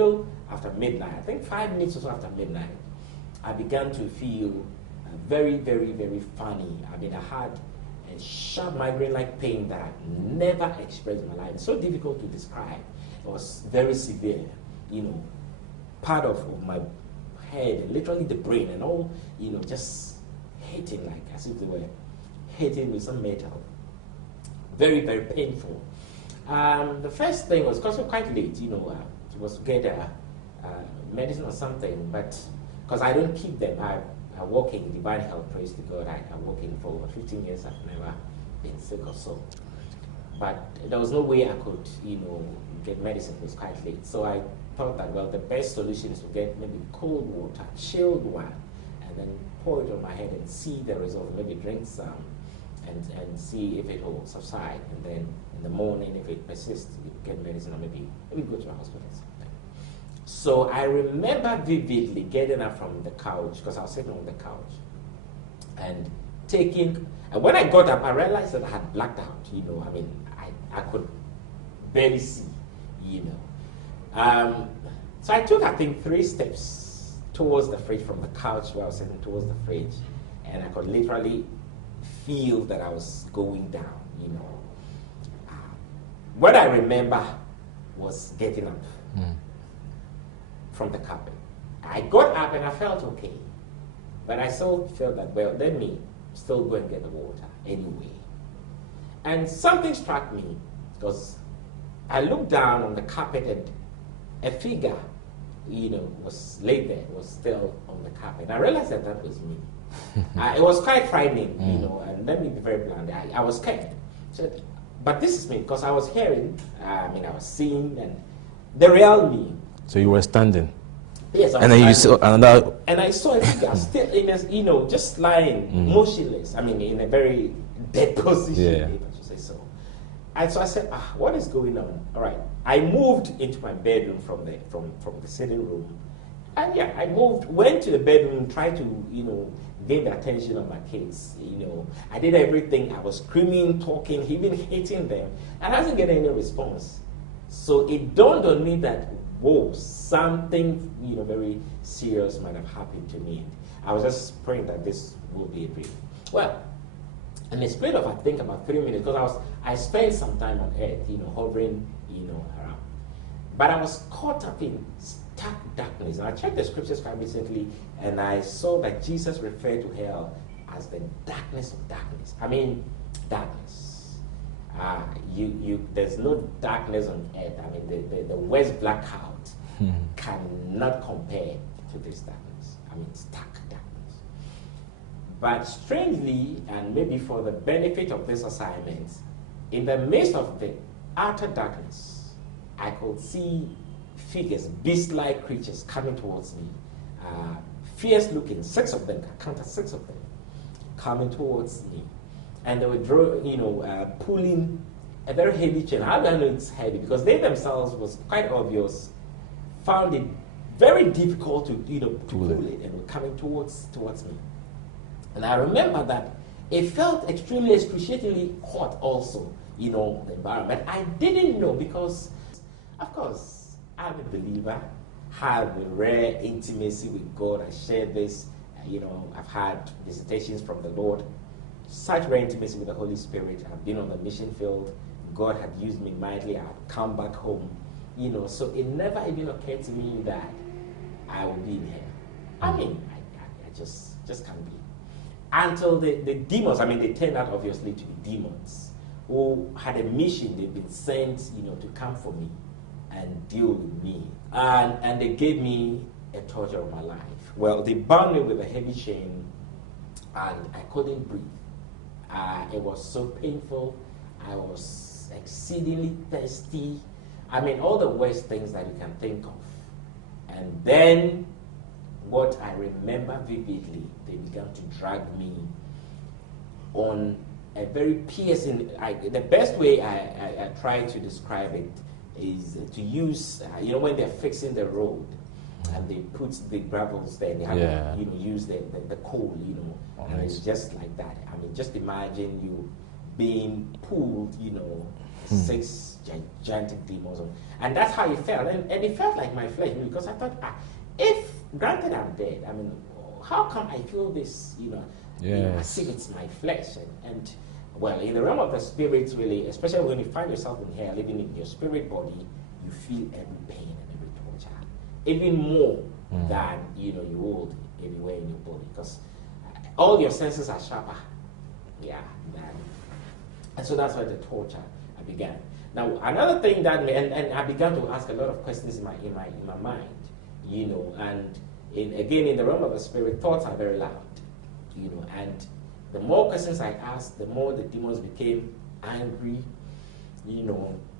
little after midnight, I think 5 minutes or so after midnight, I began to feel very, very, very funny. I mean, I had a sharp migraine-like pain that I've never experienced in my life. It's so difficult to describe. It was very severe, part of my head, literally the brain and all, just hitting like as if they were hitting with some metal. Very, very painful. The first thing was, because it was quite late, it was to get medicine or something, but because I don't keep them, I work in divine health, praise to God. I work in for over 15 years, I've never been sick or so. But there was no way I could, get medicine. It was quite late. So I thought that, well, the best solution is to get maybe cold water, chilled one, and then pour it on my head and see the result. Maybe drink some and see if it will subside. And then in the morning, if it persists, you get medicine or maybe go to a hospital or something. So I remember vividly getting up from the couch, because I was sitting on the couch, and when I got up, I realized that I had blacked out, I could barely see, So I took, I think, 3 steps towards the fridge from the couch where I was sitting towards the fridge, and I could literally feel that I was going down, What I remember was getting up from the carpet. I got up and I felt okay, but I still felt that, well, let me still go and get the water anyway. And something struck me, because I looked down on the carpet and a figure, was laid there, was still on the carpet. And I realized that was me. It was quite frightening, and let me be very blunt. I was scared. So, but this is me, because I was hearing, I was seeing, and the real me. So you were standing? Yes, and then you saw another. And I saw a figure still in a, just lying, motionless. In a very dead position, if I should say so. And so I said, what is going on? All right. I moved into my bedroom from the sitting room. And I went to the bedroom, tried to, gain the attention of my kids. I did everything. I was screaming, talking, even hitting them. And I wasn't getting any response. So it dawned on me that, whoa, something, very serious might have happened to me. I was just praying that this will be a dream. Well, in the spirit of, I think, about 3 minutes, because I spent some time on earth, hovering, around. But I was caught up in stark darkness. And I checked the scriptures quite recently, and I saw that Jesus referred to hell as the darkness of darkness. Darkness. There's no darkness on earth. The worst blackout cannot compare to this darkness. Stark darkness. But strangely, and maybe for the benefit of this assignment, in the midst of the utter darkness, I could see figures, beast-like creatures coming towards me, fierce looking, 6 of them, I counted 6 of them, coming towards me. And they were pulling a very heavy chain. How do I know it's heavy? Because they themselves, was quite obvious, found it very difficult to pull it, and were coming towards me. And I remember that it felt extremely excruciatingly hot also, the environment. I didn't know, because, of course, I'm a believer, have a rare intimacy with God. I share this, I've had visitations from the Lord, such rare intimacy with the Holy Spirit. I've been on the mission field. God had used me mightily. I had come back home. So it never even occurred to me that I would be in hell. I just can't be. Until the demons, they turned out obviously to be demons who had a mission. They've been sent, to come for me and deal with me. And they gave me a torture of my life. Well, they bound me with a heavy chain, and I couldn't breathe. It was so painful. I was exceedingly thirsty. All the worst things that you can think of. And then, what I remember vividly, they began to drag me on a very piercing. The best way I try to describe it is to use, when they're fixing the road, and they put the gravels there, and they have to, use the coal, and it's just like that. Just imagine you being pulled, 6 gigantic demons. And that's how it felt. And it felt like my flesh, because I thought, if granted I'm dead, I mean, how come I feel this, as if it's my flesh? And well, in the realm of the spirit, really, especially when you find yourself in hell, living in your spirit body, you feel every pain and every torture, even more than you would anywhere in your body, because all your senses are sharper. Yeah, and so that's where the torture began. Now, another thing that, and I began to ask a lot of questions in my mind, and again in the realm of the spirit, thoughts are very loud, and the more questions I asked, the more the demons became angry,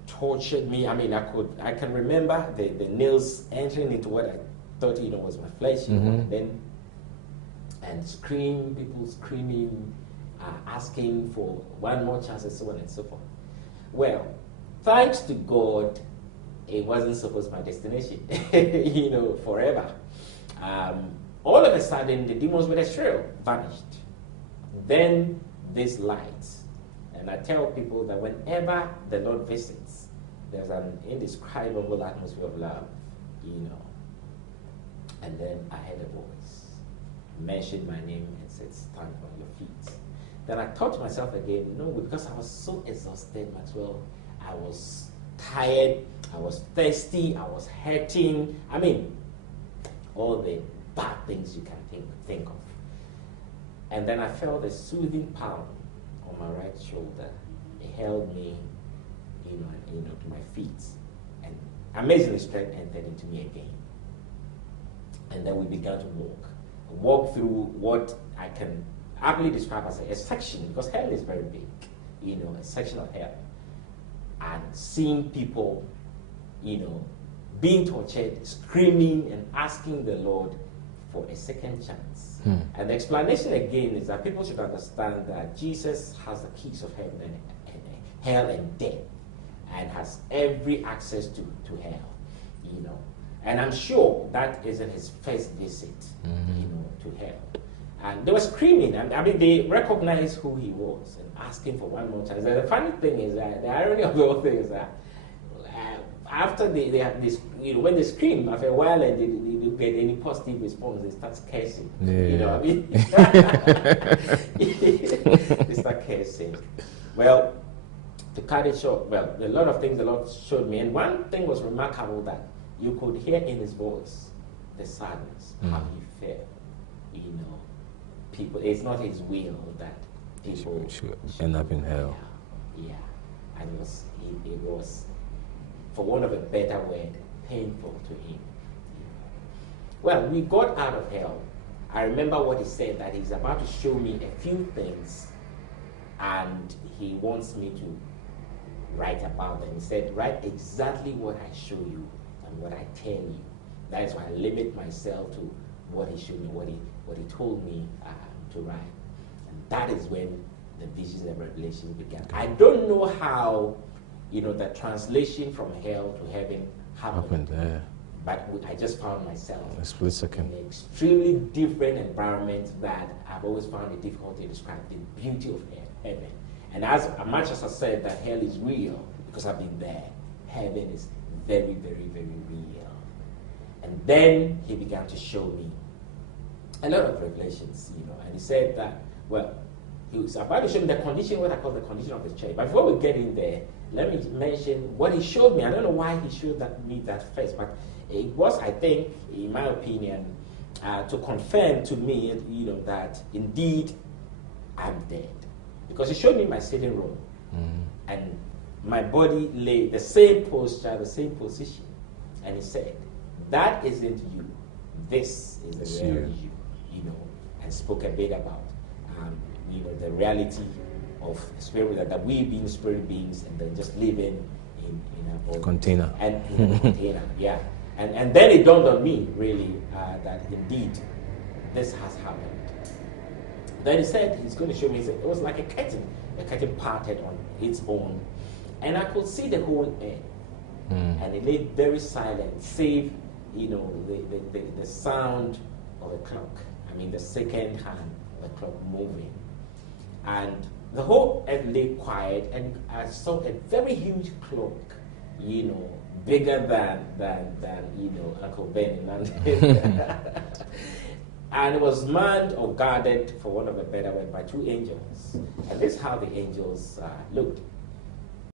tortured me. I mean, I can remember the nails entering into what I thought, was my flesh, and people screaming, asking for one more chance, and so on and so forth. Well, thanks to God, it wasn't supposed to be my destination, forever. All of a sudden, the demons with a shrill vanished. Then this light, and I tell people that whenever the Lord visits, there's an indescribable atmosphere of love, And then I heard a voice, mentioned my name and said, "Stand on your feet." Then I thought to myself again, no, because I was so exhausted, Maxwell. I was tired, I was thirsty, I was hurting. I mean, all the bad things you can think of. And then I felt a soothing palm on my right shoulder. It held me, to my feet. And amazingly strength entered into me again. And then we began to walk through what I can aptly describe as a section, because hell is very big, a section of hell. And seeing people, being tortured, screaming and asking the Lord for a second chance. And the explanation again is that people should understand that Jesus has the keys of heaven and hell and death, and has every access to hell, And I'm sure that isn't his first visit, to hell. And they were screaming, and I mean, they recognized who he was and asking for one more chance. And the funny thing is that the irony of the whole thing is that after they have this, when they scream, after a while and they don't get any positive response, they start cursing. You know what I mean? They start cursing. Well, to cut it short, a lot of things the Lord showed me, and one thing was remarkable, that you could hear in his voice the sadness, how he felt. People, it's not his will that people should end up in hell. Yeah. And it was, for want of a better word, painful to him. Well, we got out of hell. I remember what he said, that he's about to show me a few things, and he wants me to write about them. He said, write exactly what I show you and what I tell you. That is why I limit myself to what he showed me, what he told me to write. And that is when the visions and revelation began. I don't know how, the translation from hell to heaven happened there. But I just found myself a split second in an extremely different environment that I've always found it difficult to describe, the beauty of heaven. And as much as I said that hell is real, because I've been there, heaven is very, very, very real. And then he began to show me a lot of revelations, and he said that, he was about to show me the condition, what I call the condition of the church. But before we get in there, let me mention what he showed me. I don't know why he showed me that first, but it was, I think, in my opinion, to confirm to me, that indeed I'm dead. Because he showed me my sitting room, and my body lay the same posture, the same position. And he said, that isn't you. This is the real you, and spoke a bit about, the reality of spirit, that we being spirit beings and then just living in a container. And in a container, yeah. And then it dawned on me, really, that indeed this has happened. Then he said he's going to show me, it was like a curtain parted on its own. And I could see the whole air. And it lay very silent, save, the sound of a clock. I mean, the second hand of the clock moving. And the whole earth lay quiet, and I saw a very huge cloak, bigger than Uncle Ben. And it was manned or guarded, for want of a better word, by two angels. And this is how the angels looked.